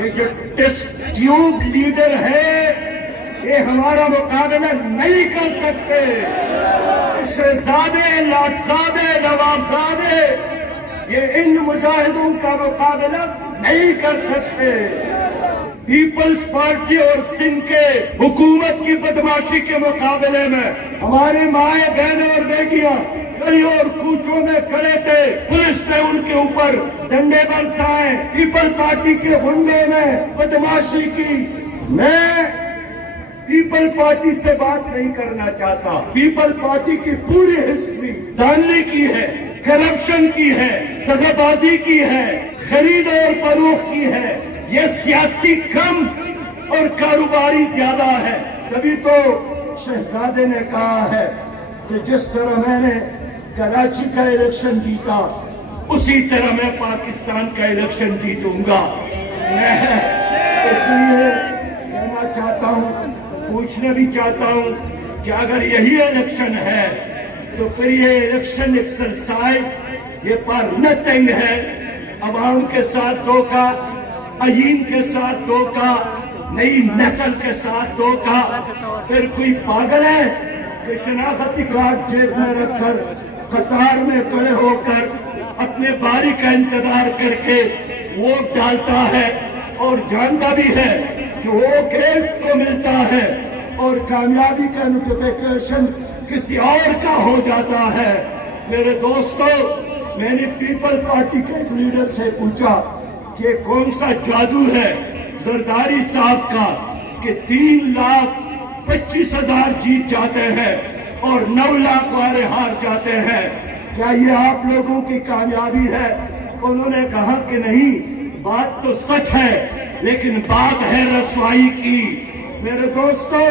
یہ جو test tube leader ہے یہ ہمارا مقابلہ نہیں کر سکتے. شہزادے، لاٹزادے، نوابزادے یہ ان مجاہدوں کا مقابلہ نہیں کر سکتے. پیپلز پارٹی اور سندھ کے حکومت کی بدماشی کے مقابلے میں ہمارے مائیں بہنیں اور بیٹیاں گلیوں اور کوچوں میں کھڑے تھے. پولیس نے ان کے اوپر ڈنڈے برسائے. پیپل پارٹی کے غنڈوں نے بدماشی کی. میں پیپل پارٹی سے بات نہیں کرنا چاہتا. پیپل پارٹی کی پوری ہسٹری دھاندلی کی ہے، کرپشن کی ہے، دغا بازی کی ہے، خرید اور فروخت کی ہے. یہ سیاسی کم اور کاروباری زیادہ ہے. تبھی تو شہزادے نے کہا ہے کہ جس طرح میں نے کراچی کا الیکشن جیتا اسی طرح میں پاکستان کا الیکشن جیتوں گا. میں اس لیے کہنا چاہتا ہوں، پوچھنا بھی چاہتا ہوں کہ اگر یہی الیکشن ہے تو پھر یہ الیکشن ایکسرسائز یہ پر نتھنگ ہے. عوام کے ساتھ دھوکہ، آئین کے ساتھ دھوکہ، نئی نسل کے ساتھ دھوکہ. پھر کوئی پاگل ہے کہ شناختی کارڈ جیب میں رکھ کر قطار میں کھڑے ہو کر اپنے باری کا انتظار کر کے ووٹ ڈالتا ہے اور جانتا بھی ہے کہ ووٹ ایک کو ملتا ہے اور کامیابی کا نوٹیفیکیشن کسی اور کا ہو جاتا ہے. میرے دوستو، میں نے پیپل پارٹی کے ایک لیڈر سے پوچھا کہ کون سا جادو ہے زرداری صاحب کا کہ 3,25,000 جیت جاتے ہیں اور 9 لاکھ والے ہار جاتے ہیں. کیا یہ آپ لوگوں کی کامیابی ہے؟ انہوں نے کہا کہ نہیں، بات تو سچ ہے لیکن بات ہے رسوائی کی. میرے دوستو،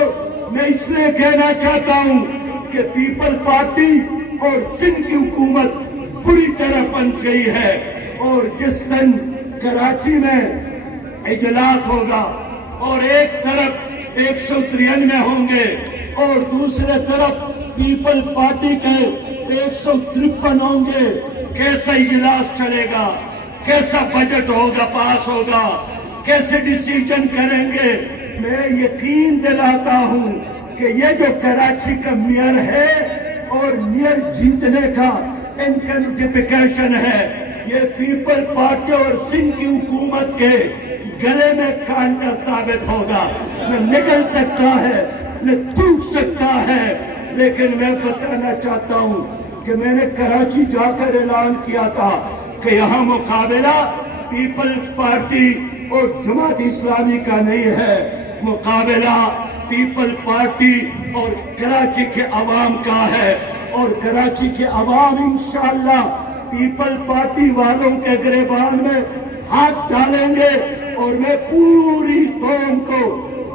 میں اس لیے کہنا چاہتا ہوں کہ پیپل پارٹی اور سندھ کی حکومت بری طرح پنس گئی ہے. اور جس دن کراچی میں اجلاس ہوگا اور ایک طرف 193 ہوں گے اور دوسرے طرف پیپل پارٹی کے 153 ہوں گے، کیسا اجلاس چلے گا؟ کیسا بجٹ ہوگا، پاس ہوگا؟ کیسے ڈیسیجن کریں گے؟ میں یقین دلاتا ہوں کہ یہ جو کراچی کا میئر ہے اور میئر جیتنے کا ان کا نوٹیفیکیشن ہے، یہ پیپل پارٹی اور سندھ کی حکومت کے گلے میں کانٹا ثابت ہوگا. نہ نکل سکتا ہے، نہ ٹوٹ سکتا ہے. لیکن میں بتانا چاہتا ہوں کہ میں نے کراچی جا کر اعلان کیا تھا کہ یہاں مقابلہ پیپلز پارٹی اور جماعت اسلامی کا نہیں ہے، مقابلہ پیپل پارٹی اور کراچی کے عوام کا ہے. اور کراچی کے عوام انشاءاللہ پیپل پارٹی والوں کے گریبان میں ہاتھ ڈالیں گے اور میں پوری قوم کو،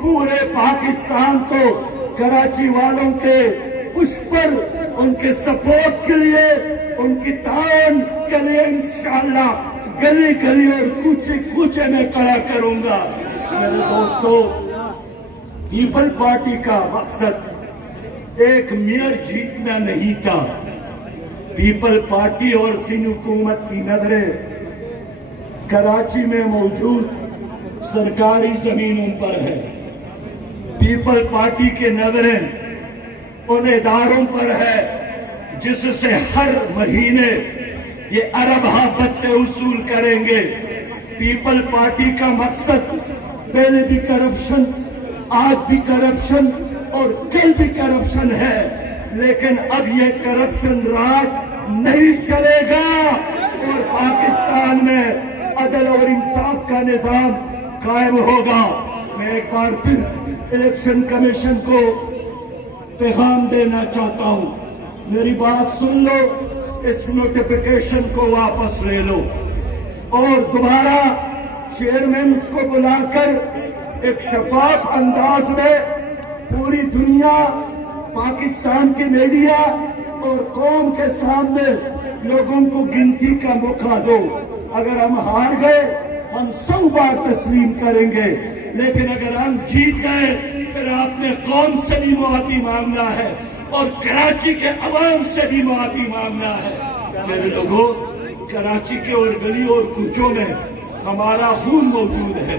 پورے پاکستان کو کراچی والوں کے پش پر ان کے سپورٹ کے لیے، ان کی تعاون کے لیے انشاءاللہ گلی گلی اور کوچے کوچے میں کھڑا کروں گا. میرے دوستو، پیپل پارٹی کا مقصد ایک میئر جیتنا نہیں تھا. پیپل پارٹی اور سندھ حکومت کی نظریں کراچی میں موجود سرکاری زمینوں پر ہے. پیپل پارٹی کی نظریں ان اداروں پر ہے جس سے ہر مہینے یہ اربہ بتے وصول کریں گے. پیپل پارٹی کا مقصد پہلے بھی کرپشن، آج بھی کرپشن اور کل بھی کرپشن ہے، لیکن اب یہ کرپشن راج نہیں چلے گا اور پاکستان میں عدل اور انصاف کا نظام قائم ہوگا. میں ایک بار پھر الیکشن کمیشن کو پیغام دینا چاہتا ہوں، میری بات سن لو، اس نوٹیفیکیشن کو واپس لے لو اور دوبارہ چیئرمینز کو بلا کر ایک شفاف انداز میں پوری دنیا، پاکستان کی میڈیا اور قوم کے سامنے لوگوں کو گنتی کا موقع دو. اگر ہم ہار گئے ہم 100 بار تسلیم کریں گے، لیکن اگر ہم جیت گئے پھر آپ نے قوم سے بھی معافی مانگنا ہے اور کراچی کے عوام سے بھی معافی مانگنا ہے. میرے لوگوں، کراچی کے اور گلی اور کوچوں میں ہمارا خون موجود ہے،